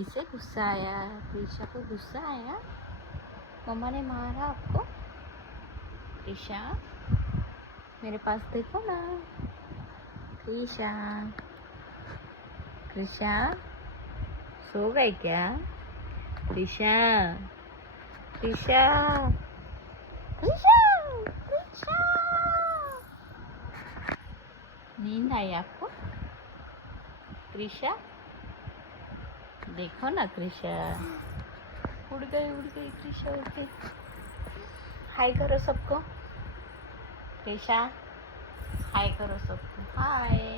किसे गुस्सा आया? प्रीशा को गुस्सा आया? मम्मा ने मारा आपको? प्रीशा मेरे पास देखो ना। प्रीशा प्रीशा सो गई क्या? प्रीशा प्रीशा प्रीशा प्रीशा नींद आई आपको? प्रीशा देखो ना प्रीशा उड़ गई प्रीशा उड़ गई। हाय करो सबको। प्रीशा हाय करो सबको। हाय।